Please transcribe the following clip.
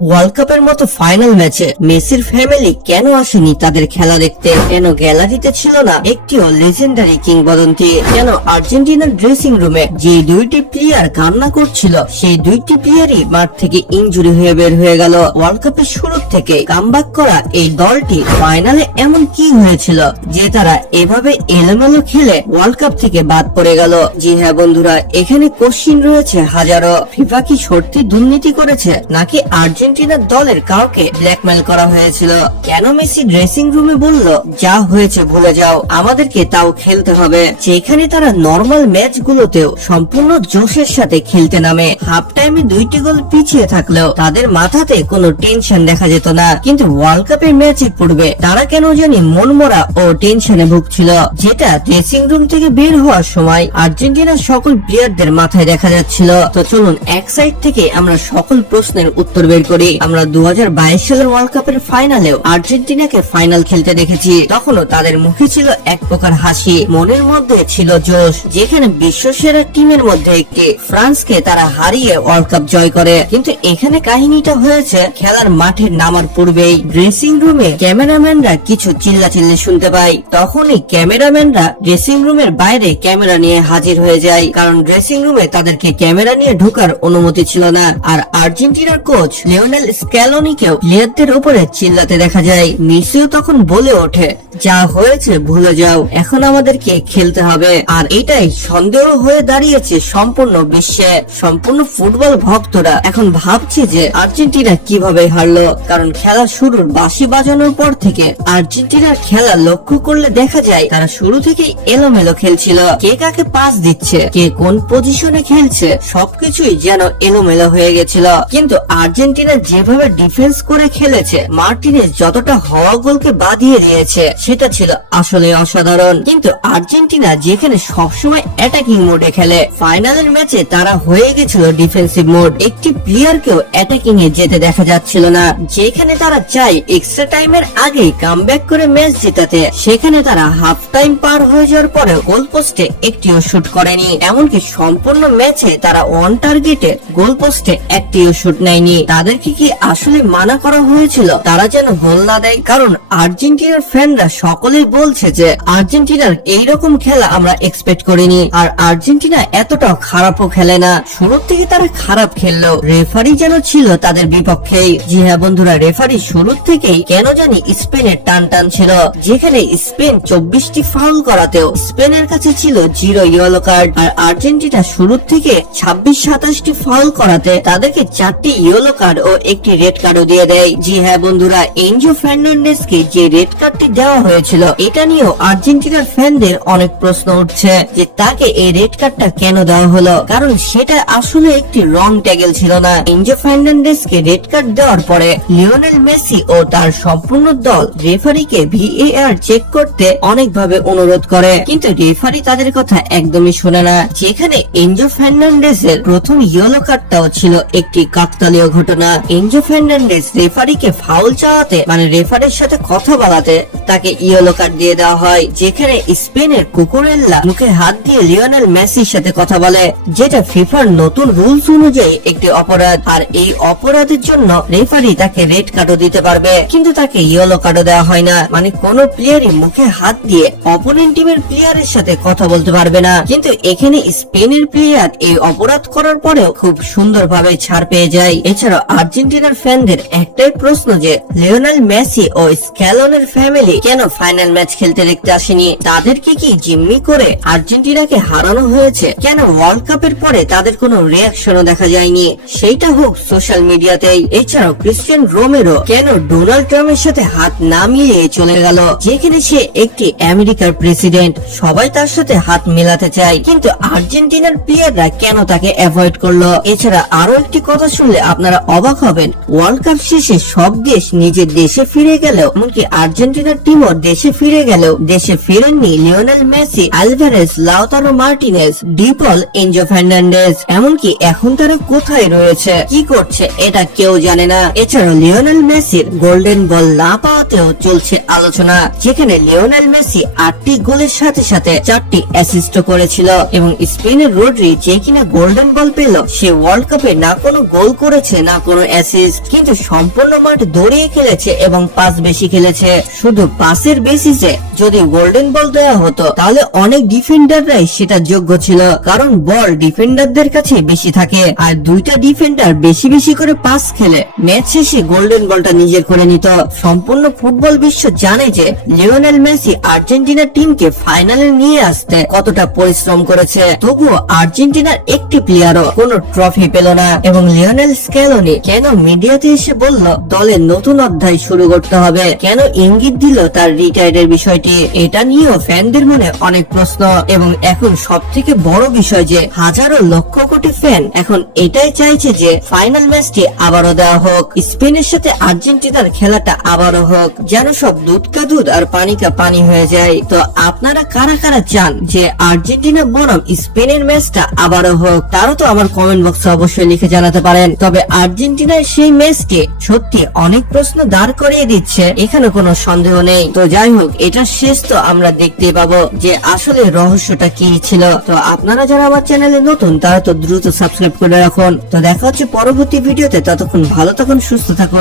World কাপের মতো final ম্যাচে মেসির ফ্যামিলি কেন আসেনি তাদের খেলা দেখতে? কেন গ্যালারিতে ছিল না একটিও লেজেন্ডারি কিংবদন্তি? কেন আর্জেন্টিনার ড্রেসিং রুমে যে দুইটি প্লেয়ার কান্না করছিল সেই দুইটি প্লেয়ারই মাঠ থেকে ইনজুরি হয়ে বের হয়ে গেল? ওয়ার্ল্ড কাপের শুরু থেকে কামব্যাক করা এই দলটি ফাইনালে এমন কি হয়েছিল যে তারা এভাবে এলোমেলো খেলে ওয়ার্ল্ড কাপ থেকে বাদ পড়ে গেল? জি হ্যাঁ বন্ধুরা, এখানে কোশ্চিন রয়েছে হাজারো। ফিফা কি সত্যি দুর্নীতি করেছে, নাকি আর্জেন্টিনার দলের কাউকে ব্ল্যাকমেল করা হয়েছিল? কেন মেসি ড্রেসিং রুমে বলল যা হয়েছে ভুলে যাও, আমাদেরকে তাও খেলতে হবে? যেখানে তারা নর্মাল ম্যাচ গুলোতেও সম্পূর্ণ জোশের সাথে খেলতে নামে, হাফ টাইমে দুইটি গোল পিছিয়ে থাকলেও তাদের মাথাতে কোনো টেনশন দেখা যেত না। কিন্তু ওয়ার্ল্ড কাপের ম্যাচের পূর্বে তারা কেন জানি মনমরা ও টেনশনে ভুগছিল, যেটা ড্রেসিং রুম থেকে বের হওয়ার সময় আর্জেন্টিনার সকল প্লেয়ারদের মাথায় দেখা যাচ্ছিল। তো চলুন এক সাইড থেকে আমরা সকল প্রশ্নের উত্তর বের করি। আমরা 2022 সালের ওয়ার্ল্ড কাপের ফাইনালেও আর্জেন্টিনাকে ফাইনাল খেলতে দেখেছি, তখনও তাদের মুখে ছিল এক প্রকার হাসি, মনের মধ্যে ছিল জোশ। যেখানে বিশ্বসেরা টিমের মধ্যে একটি ফ্রান্সকে তারা হারিয়ে ওয়ার্ল্ড কাপ জয় করে। কিন্তু এখানে কাহিনীটা হয়েছে খেলার মাঠে নামার পূর্বেই। ড্রেসিং রুমে ক্যামেরাম্যানরা কিছু চিল্লাচিল্লি শুনতে পায়, তখনই ক্যামেরাম্যানরা ড্রেসিং রুমের বাইরে ক্যামেরা নিয়ে হাজির হয়ে যায়, কারণ ড্রেসিং রুমে তাদেরকে ক্যামেরা নিয়ে ঢোকার অনুমতি ছিল না। আর আর্জেন্টিনার কোচ লিওনেল স্ক্যালোনিকেও প্লেয়ারদের উপরে চিল্লাতে দেখা যায়। মেসিও তখন বলে ওঠে যা হয়েছে ভুলে যাও, এখন আমাদেরকে খেলতে হবে। আর এটাই সন্দেহ হয়ে দাঁড়িয়েছে সম্পূর্ণ বিশ্বে। সম্পূর্ণ ফুটবল ভক্তরা এখন ভাবছে যে আর্জেন্টিনা কিভাবে হারলো, কারণ খেলা শুরুর বাঁশি বাজানোর পর থেকে আর্জেন্টিনার খেলা লক্ষ্য করলে দেখা যায় তারা শুরু থেকেই এলোমেলো খেলছিল। কে কাকে পাস দিচ্ছে, কে কোন পজিশনে খেলছে, সবকিছুই যেন এলোমেলো হয়ে গেছিল। কিন্তু আর্জেন্টিনা যেভাবে ডিফেন্স করে খেলেছে, মার্টিনেজ যতটা হওয়া গোলকে বাঁধিয়ে দিয়েছে, সেটা ছিল আসলে অসাধারণ। কিন্তু আর্জেন্টিনা যেখানে সবসময় অ্যাটাকিং মোডে খেলে, ফাইনালের ম্যাচে তারা হয়ে গেছিল ডিফেন্সিভ মোড। একটি প্লেয়ারকেও অ্যাটাকিং এ যেতে দেখা যাচ্ছিল না। যেখানে তারা চাই এক্সট্রা টাইমের আগে কামব্যাক করে ম্যাচ জেতাতে, সেখানে তারা হাফ টাইম পার হয়ে যাওয়ার পরে গোল পোস্টে একটিও শুট করেনি। এমনকি সম্পূর্ণ ম্যাচে তারা অন টার্গেটে গোল পোস্টে একটিও শুট নেয়নি। তাদেরকে কি আসলে মানা করা হয়েছিল তারা যেন গোল না দেয়? কারণ আর্জেন্টিনার ফ্যানরা সকলেই বলছে যে আর্জেন্টিনার এইরকম খেলা আমরা এক্সপেক্ট করিনি, আর আর্জেন্টিনা এতটাও খারাপও খেলে না। শুরুর থেকে তারা খারাপ খেললেও রেফারি যেন ছিল তাদের বিপক্ষেই। জি হ্যাঁ বন্ধুরা, রেফারি শুরুর থেকেই কেন জানি স্পেনের টান টান ছিল। যেখানে স্পেন 24টি ফাউল করাতেও স্পেনের কাছে ছিল 0 ইয়েলো কার্ড, আর আর্জেন্টিনা শুরুর থেকে 26-27টি ফাউল করাতে তাদেরকে 4টি ইয়েলো কার্ড ও একটি রেড কার্ডও দিয়ে দেয়। জি হ্যাঁ বন্ধুরা, এনজো ফার্নান্ডেজকে যে রেড কার্ডটি দেওয়া হয়েছিল, এটা নিয়েও আর্জেন্টিনার ফ্যানদের অনেক প্রশ্ন উঠছে যে তাকে এই রেড কার্ডটা কেন দেওয়া হলো, কারণ সেটা আসলে একটি রং ট্যাগেল ছিল না। এনজো ফার্নান্ডেজকে রেড কার্ড দেওয়ার পরে লিওনেল মেসি ও তার সম্পূর্ণ দল রেফারিকে ভিএআর চেক করতে অনেকভাবে অনুরোধ করে, কিন্তু রেফারি তাদের কথা একদমই শোনে না। যেখানে এনজো ফার্নান্ডেজের প্রথম ইয়েলো কার্ডটাও ছিল একটি কাকতালীয় ঘটনা। এনজো ফার্নান্ডেজ রেফারিকে ফাউল চাওয়াতে, মানে রেফারির সাথে কথা বলাতে তাকে ইয়েলো কার্ড দিয়ে দেওয়া হয়। যেখানে স্পেনের কুকুরেল্লা মুখে হাত দিয়ে লিওনেল মেসির সাথে কথা বলে, যেটা ফিফার নতুন রুলস অনুযায়ী একটি অপরাধ। আর এই অপরাধের জন্য রেফারি তাকে রেড কার্ডও দিতে পারবে, কিন্তু তাকে ইয়েলো কার্ডও দেওয়া হয় না। মানে কোন প্লেয়ারই মুখে হাত দিয়ে অপোনেন্ট টিমের প্লেয়ারের সাথে কথা বলতে পারবে না। কিন্তু এখানে স্পেনের প্লেয়ার এই অপরাধ করার পরেও খুব সুন্দরভাবে ছাড় পেয়ে যায়। এছাড়াও আর্জেন্টিনার ফ্যানদের একটাই প্রশ্ন যে লিওনেল মেসি ও স্ক্যালোনের ফ্যামিলি কেন ফাইনাল ম্যাচ খেলতে দেখতে আসেনি? তাদেরকে কি জিম্মি করে আর্জেন্টিনাকে হারানো হয়েছে? কেন ওয়ার্ল্ড কাপের পরে তাদের কোনো রিয়াকশনও দেখা যায়নি, সেইটা হোক সোশ্যাল মিডিয়াতেই? এছাড়াও ক্রিস্টিয়ান রোমেরো কেন ডোনাল্ড ট্রাম্পের সাথে হাত না মিলিয়ে চলে গেল? যেখানে সে একটি আমেরিকার প্রেসিডেন্ট, সবাই তার সাথে হাত মেলাতে চায়, কিন্তু আর্জেন্টিনার প্লেয়াররা কেন তাকে অ্যাভয়েড করলো? এছাড়া আরো একটি কথা শুনলে আপনারা অবাক হবেন, ওয়ার্ল্ড কাপ শেষে সব দেশ নিজের দেশে ফিরে গেলেও, এমনকি আর্জেন্টিনার টিমও দেশে ফিরে গেলেও দেশে ফিরেননি Lionel Messi, Alvarez, Lautaro Martinez, De Paul, Enzo Fernandez. এমনকি এখন তারা কোথায় রয়েছে, কি করছে, এটা কেউ জানে না। এছাড়াও লিওনেল মেসির গোল্ডেন বল না পাওয়াতেও চলছে আলোচনা, যেখানে লিওনেল মেসি 8টি গোলের সাথে সাথে 4টি অ্যাসিস্ট করেছিল, এবং স্পেনের রোড্রি যে কিনা গোল্ডেন বল পেল, সে ওয়ার্ল্ড কাপে না কোনো গোল করেছে না কোনো অ্যাসিস্ট, কিন্তু সম্পূর্ণ মাঠ দৌড়িয়ে খেলেছে এবং পাস বেশি খেলেছে। শুধু পাসের বেসিসে যদি গোল্ডেন বল দেওয়া হতো তাহলে অনেক ডিফেন্ডাররাই সেটা যোগ্য ছিল, কারণ বল ডিফেন্ডারদের কাছে বেশি থাকে আর দুইটা ডিফেন্ডার বেশি বেশি করে পাস খেলে ম্যাচ শেষে গোল্ডেন বলটা নিজের করে নিত। সম্পূর্ণ ফুটবল বিশ্ব জানে যে লিওনেল মেসি আর্জেন্টিনার টিমকে ফাইনালে নিয়ে আসতে কতটা পরিশ্রম করেছে, তবুও আর্জেন্টিনার একটি প্লেয়ারও কোনো ট্রফি পেল না। এবং লিওনেল স্ক্যালোনি কেন মিডিয়াতে এসে বলল দলের নতুন অধ্যায় শুরু করতে হবে, কেন ইঙ্গিত দিল তার রিটায়ারের বিষয়টি, এটা নিয়েও ফ্যানদের মনে অনেক প্রশ্ন। এবং এখন সব থেকে বড় বিষয় যে হাজারো লক্ষ কোটি ফ্যান এখন এটাই চাইছে যে ফাইনাল ম্যাচটি আবারও দেওয়া হোক, স্পেনের সাথে আর্জেন্টিনার খেলাটা আবারও হোক, যেন সব দুধ কা দুধ আর পানি কা পানি হয়ে যায়। তো আপনারা কারা কারা চান যে আর্জেন্টিনা বনাম স্পেনের ম্যাচটা আবারও হোক, তারও তো আমার কমেন্ট বক্সে অবশ্যই লিখে জানাতে পারেন। তবে আর্জেন্টিনার সেই ম্যাচটি সত্যি অনেক প্রশ্ন দাঁড় করিয়ে দিচ্ছে, এখানে কোনো সন্দেহ নেই। তো যাই হোক, এটা শেষ তো আমরা দেখতেই পাবো যে আসলে রহস্যটা কি ছিল। তো আপনারা যারা আমার চ্যানেলে নতুন তারা তো দ্রুত সাবস্ক্রাইব করে রাখুন। তো দেখা হচ্ছে পরবর্তী ভিডিওতে, ততক্ষণ ভালো থাকুন, সুস্থ থাকুন।